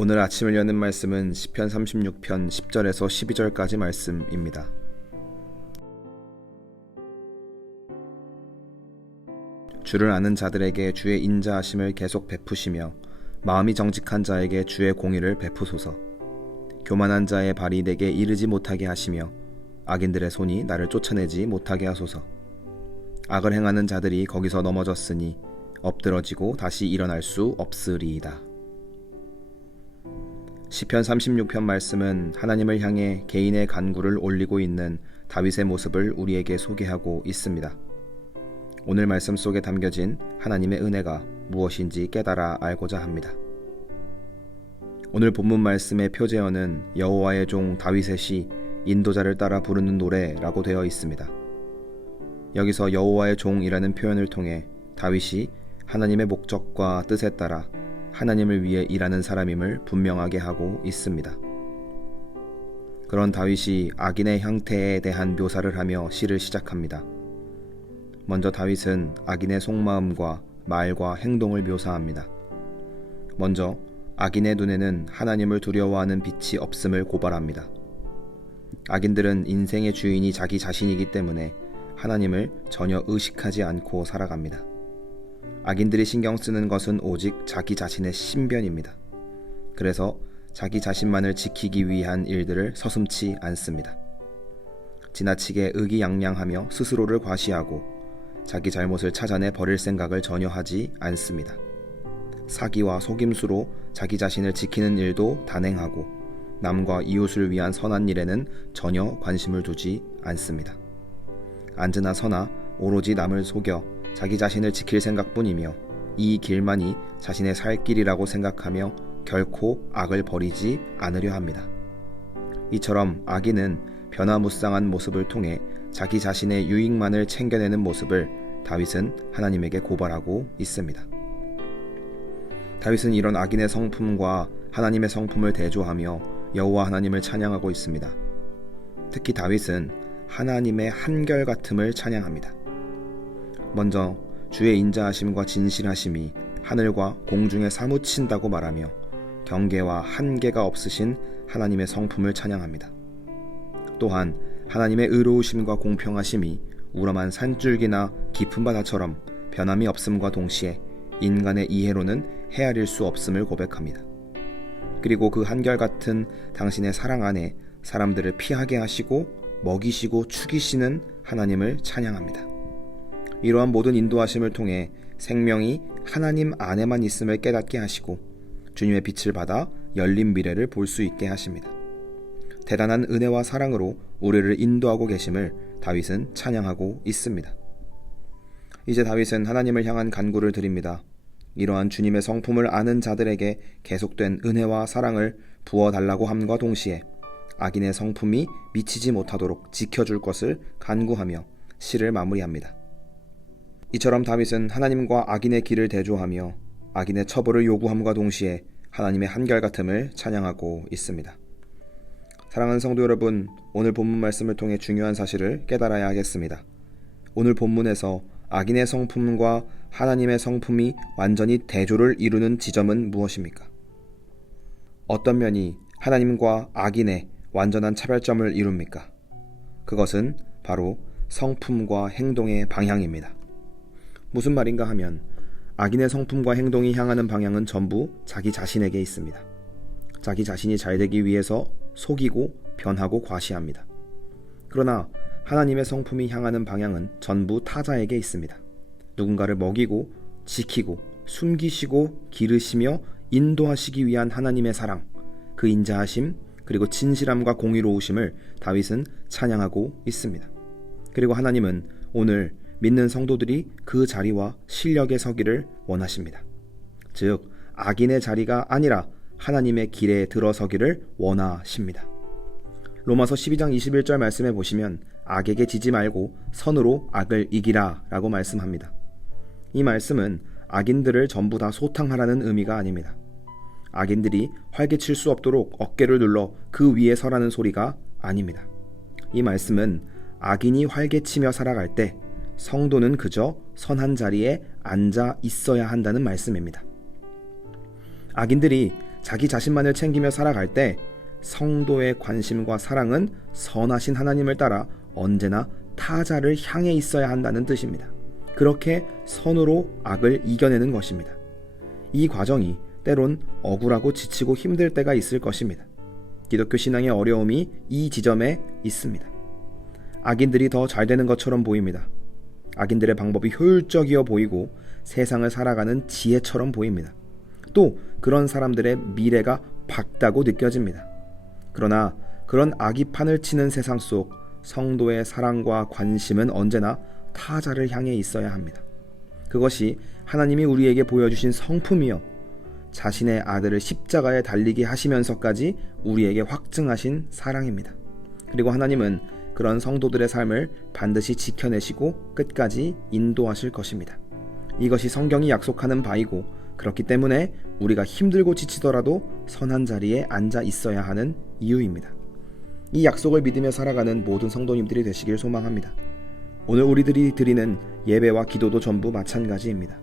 오늘 아침을 여는 말씀은 시편 36편 10절에서 12절까지 말씀입니다. 주를 아는 자들에게 주의 인자하심을 계속 베푸시며 마음이 정직한 자에게 주의 공의를 베푸소서. 교만한 자의 발이 내게 이르지 못하게 하시며 악인들의 손이 나를 쫓아내지 못하게 하소서. 악을 행하는 자들이 거기서 넘어졌으니 엎드러지고 다시 일어날 수 없으리이다. 시편 36편 말씀은 하나님을 향해 개인의 간구를 올리고 있는 다윗의 모습을 우리에게 소개하고 있습니다. 오늘 말씀 속에 담겨진 하나님의 은혜가 무엇인지 깨달아 알고자 합니다. 오늘 본문 말씀의 표제어는 여호와의 종 다윗의 시 인도자를 따라 부르는 노래라고 되어 있습니다. 여기서 여호와의 종이라는 표현을 통해 다윗이 하나님의 목적과 뜻에 따라 하나님을 위해 일하는 사람임을 분명하게 하고 있습니다. 그런 다윗이 악인의 형태에 대한 묘사를 하며 시를 시작합니다. 먼저 다윗은 악인의 속마음과 말과 행동을 묘사합니다. 먼저 악인의 눈에는 하나님을 두려워하는 빛이 없음을 고발합니다. 악인들은 인생의 주인이 자기 자신이기 때문에 하나님을 전혀 의식하지 않고 살아갑니다. 악인들이 신경 쓰는 것은 오직 자기 자신의 신변입니다. 그래서 자기 자신만을 지키기 위한 일들을 서슴지 않습니다. 지나치게 의기양양하며 스스로를 과시하고 자기 잘못을 찾아내 버릴 생각을 전혀 하지 않습니다. 사기와 속임수로 자기 자신을 지키는 일도 단행하고 남과 이웃을 위한 선한 일에는 전혀 관심을 두지 않습니다. 앉으나 서나 오로지 남을 속여 자기 자신을 지킬 생각뿐이며 이 길만이 자신의 살 길이라고 생각하며 결코 악을 버리지 않으려 합니다. 이처럼 악인은 변화무쌍한 모습을 통해 자기 자신의 유익만을 챙겨내는 모습을 다윗은 하나님에게 고발하고 있습니다. 다윗은 이런 악인의 성품과 하나님의 성품을 대조하며 여호와 하나님을 찬양하고 있습니다. 특히 다윗은 하나님의 한결같음을 찬양합니다. 먼저 주의 인자하심과 진실하심이 하늘과 공중에 사무친다고 말하며 경계와 한계가 없으신 하나님의 성품을 찬양합니다. 또한 하나님의 의로우심과 공평하심이 우람한 산줄기나 깊은 바다처럼 변함이 없음과 동시에 인간의 이해로는 헤아릴 수 없음을 고백합니다. 그리고 그 한결같은 당신의 사랑 안에 사람들을 피하게 하시고 먹이시고 죽이시는 하나님을 찬양합니다. 이러한 모든 인도하심을 통해 생명이 하나님 안에만 있음을 깨닫게 하시고 주님의 빛을 받아 열린 미래를 볼 수 있게 하십니다. 대단한 은혜와 사랑으로 우리를 인도하고 계심을 다윗은 찬양하고 있습니다. 이제 다윗은 하나님을 향한 간구를 드립니다. 이러한 주님의 성품을 아는 자들에게 계속된 은혜와 사랑을 부어달라고 함과 동시에 악인의 성품이 미치지 못하도록 지켜줄 것을 간구하며 시를 마무리합니다. 이처럼 다윗은 하나님과 악인의 길을 대조하며 악인의 처벌을 요구함과 동시에 하나님의 한결같음을 찬양하고 있습니다. 사랑하는 성도 여러분, 오늘 본문 말씀을 통해 중요한 사실을 깨달아야 하겠습니다. 오늘 본문에서 악인의 성품과 하나님의 성품이 완전히 대조를 이루는 지점은 무엇입니까? 어떤 면이 하나님과 악인의 완전한 차별점을 이룹니까? 그것은 바로 성품과 행동의 방향입니다. 무슨 말인가 하면 악인의 성품과 행동이 향하는 방향은 전부 자기 자신에게 있습니다. 자기 자신이 잘 되기 위해서 속이고 변하고 과시합니다. 그러나 하나님의 성품이 향하는 방향은 전부 타자에게 있습니다. 누군가를 먹이고 지키고 숨기시고 기르시며 인도하시기 위한 하나님의 사랑, 그 인자하심 그리고 진실함과 공의로우심을 다윗은 찬양하고 있습니다. 그리고 하나님은 오늘 믿는 성도들이 그 자리와 실력에 서기를 원하십니다. 즉 악인의 자리가 아니라 하나님의 길에 들어서기를 원하십니다. 로마서 12장 21절 말씀에 보시면 악에게 지지 말고 선으로 악을 이기라 라고 말씀합니다. 이 말씀은 악인들을 전부 다 소탕하라는 의미가 아닙니다. 악인들이 활개칠 수 없도록 어깨를 눌러 그 위에 서라는 소리가 아닙니다. 이 말씀은 악인이 활개치며 살아갈 때 성도는 그저 선한 자리에 앉아 있어야 한다는 말씀입니다. 악인들이 자기 자신만을 챙기며 살아갈 때 성도의 관심과 사랑은 선하신 하나님을 따라 언제나 타자를 향해 있어야 한다는 뜻입니다. 그렇게 선으로 악을 이겨내는 것입니다. 이 과정이 때론 억울하고 지치고 힘들 때가 있을 것입니다. 기독교 신앙의 어려움이 이 지점에 있습니다. 악인들이 더 잘 되는 것처럼 보입니다. 악인들의 방법이 효율적이어 보이고 세상을 살아가는 지혜처럼 보입니다. 또 그런 사람들의 미래가 밝다고 느껴집니다. 그러나 그런 악이 판을 치는 세상 속 성도의 사랑과 관심은 언제나 타자를 향해 있어야 합니다. 그것이 하나님이 우리에게 보여주신 성품이요, 자신의 아들을 십자가에 달리게 하시면서까지 우리에게 확증하신 사랑입니다. 그리고 하나님은 그런 성도들의 삶을 반드시 지켜내시고 끝까지 인도하실 것입니다. 이것이 성경이 약속하는 바이고, 그렇기 때문에 우리가 힘들고 지치더라도 선한 자리에 앉아 있어야 하는 이유입니다. 이 약속을 믿으며 살아가는 모든 성도님들이 되시길 소망합니다. 오늘 우리들이 드리는 예배와 기도도 전부 마찬가지입니다.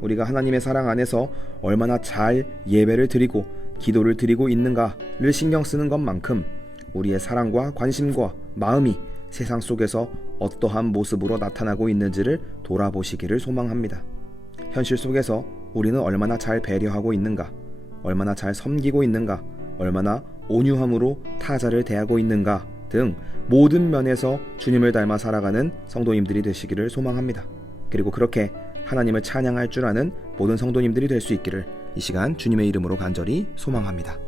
우리가 하나님의 사랑 안에서 얼마나 잘 예배를 드리고 기도를 드리고 있는가를 신경 쓰는 것만큼 우리의 사랑과 관심과 마음이 세상 속에서 어떠한 모습으로 나타나고 있는지를 돌아보시기를 소망합니다. 현실 속에서 우리는 얼마나 잘 배려하고 있는가, 얼마나 잘 섬기고 있는가, 얼마나 온유함으로 타자를 대하고 있는가 등 모든 면에서 주님을 닮아 살아가는 성도님들이 되시기를 소망합니다. 그리고 그렇게 하나님을 찬양할 줄 아는 모든 성도님들이 될 수 있기를 이 시간 주님의 이름으로 간절히 소망합니다.